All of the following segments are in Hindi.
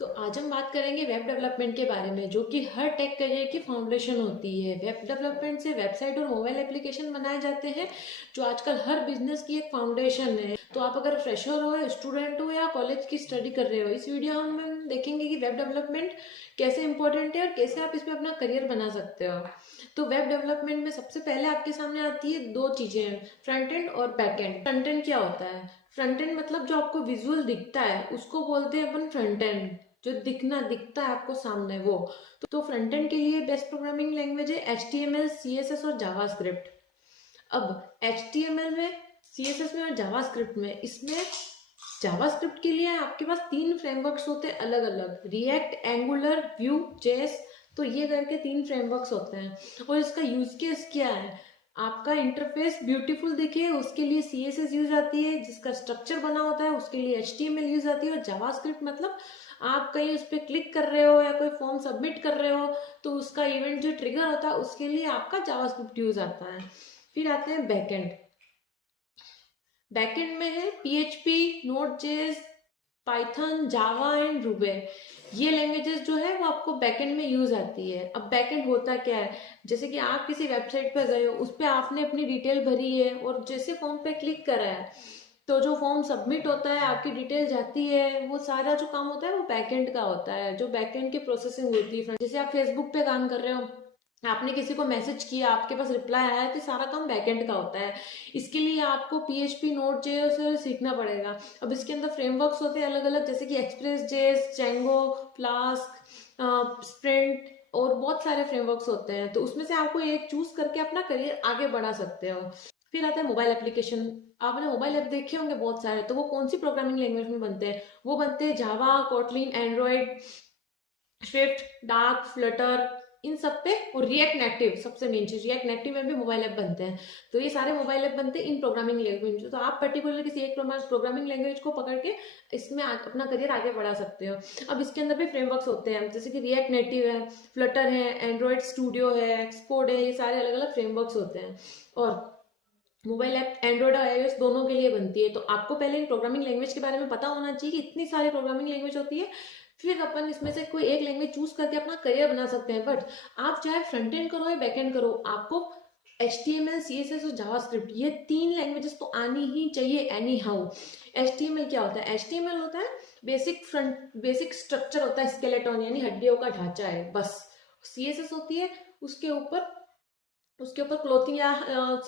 तो आज हम बात करेंगे वेब डेवलपमेंट के बारे में, जो कि हर टेक करियर की फाउंडेशन होती है। वेब डेवलपमेंट से वेबसाइट और मोबाइल एप्लीकेशन बनाए जाते हैं, जो आजकल हर बिजनेस की एक फाउंडेशन है। तो आप अगर फ्रेशर हो, स्टूडेंट हो या कॉलेज की स्टडी कर रहे हो, इस वीडियो में हम देखेंगे कि वेब डेवलपमेंट कैसे इंपॉर्टेंट है और कैसे आप इसमें अपना करियर बना सकते हो। तो वेब डेवलपमेंट में सबसे पहले आपके सामने आती है दो चीजें, फ्रंट एंड और बैक एंड। फ्रंट एंड क्या होता है? फ्रंट एंड मतलब जो आपको विजुअल दिखता है उसको बोलते हैं अपन फ्रंट एंड, जो दिखता है आपको सामने वो। तो फ्रंट एंड के लिए बेस्ट प्रोग्रामिंग लैंग्वेज है HTML, CSS और जावास्क्रिप्ट। अब HTML में, CSS में और जावास्क्रिप्ट में, इसमें जावास्क्रिप्ट के लिए आपके पास 3 फ्रेमवर्क्स होते हैं अलग अलग, रिएक्ट, एंगुलर, व्यू, जेएस। तो ये करके 3 फ्रेमवर्क्स होते हैं। और इसका यूज केस क्या है? आपका इंटरफेस ब्यूटीफुल दिखे उसके लिए CSS यूज आती है, जिसका स्ट्रक्चर बना होता है उसके लिए HTML यूज आती है। और जावास्क्रिप्ट मतलब आप कहीं उस पर क्लिक कर रहे हो या कोई फॉर्म सबमिट कर रहे हो तो उसका इवेंट जो ट्रिगर होता है उसके लिए आपका जावास्क्रिप्ट यूज आता है। फिर आते हैं बैकएंड। बैकएंड में है PHP, Node.js, Python, Java and Ruby. ये लैंग्वेजेस जो है वो आपको बैकएंड में यूज आती है। अब बैकएंड होता क्या है? जैसे कि आप किसी वेबसाइट पर गए हो, उस पर आपने अपनी डिटेल भरी है और जैसे फॉर्म पे क्लिक करा है तो जो फॉर्म सबमिट होता है, आपकी डिटेल जाती है, वो सारा जो काम होता है वो बैकएंड का होता है, जो बैकएंड की प्रोसेसिंग होती है। जैसे आप फेसबुक पे काम कर रहे हो, आपने किसी को मैसेज किया, आपके पास रिप्लाई आया, तो सारा काम बैकएंड का होता है। इसके लिए आपको PHP, Node.js सीखना पड़ेगा। अब इसके अंदर फ्रेमवर्क्स होते हैं अलग अलग, जैसे कि Express.js, Django, फ्लास्क, स्प्रिंट और बहुत सारे फ्रेमवर्क्स होते हैं। तो उसमें से आपको एक चूज करके अपना करियर आगे बढ़ा सकते हो। फिर आता है मोबाइल एप्लीकेशन। आपने मोबाइल ऐप देखे होंगे बहुत सारे, तो वो कौन सी प्रोग्रामिंग लैंग्वेज में बनते हैं? वो बनते हैं Java, Kotlin, Android, Swift, Dart, Flutter, इन सब पे। और रिएक्ट नेटिव, सबसे मेन चीज, रिएक्ट नेटिव में भी मोबाइल ऐप बनते हैं। तो ये सारे मोबाइल ऐप बनते हैं इन प्रोग्रामिंग लैंग्वेज में। तो आप पर्टिकुलर किसी एक प्रोग्रामिंग लैंग्वेज को पकड़ के इसमें अपना करियर आगे बढ़ा सकते हो। अब इसके अंदर भी फ्रेमवर्क्स होते हैं, जैसे कि रिएक्ट नेटिव है, फ्लटर है, एंड्रॉयड स्टूडियो है, एक्सपोर्ट है, ये सारे अलग अलग फ्रेमवर्क्स होते हैं। और मोबाइल ऐप एंड्रॉयड और iOS दोनों के लिए बनती है। तो आपको पहले इन प्रोग्रामिंग लैंग्वेज के बारे में पता होना चाहिए कि इतनी सारी प्रोग्रामिंग लैंग्वेज होती है। फिर अपन इसमें से कोई एक लैंग्वेज चूज करके अपना करियर बना सकते हैं। बट आप चाहे फ्रंट एंड करो या बैक एंड करो, आपको HTML, CSS और जावास्क्रिप्ट, ये 3 लैंग्वेजेस तो आनी ही चाहिए एनी हाउ। HTML क्या होता है? HTML होता है बेसिक स्ट्रक्चर होता है, स्केलेटन यानी हड्डियों का ढांचा है बस। CSS होती है उसके ऊपर क्लोथिंग या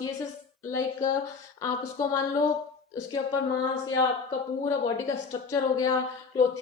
CSS लाइक, आप उसको मान लो उसके ऊपर मांस या आपका पूरा बॉडी का स्ट्रक्चर हो गया, क्लोथिंग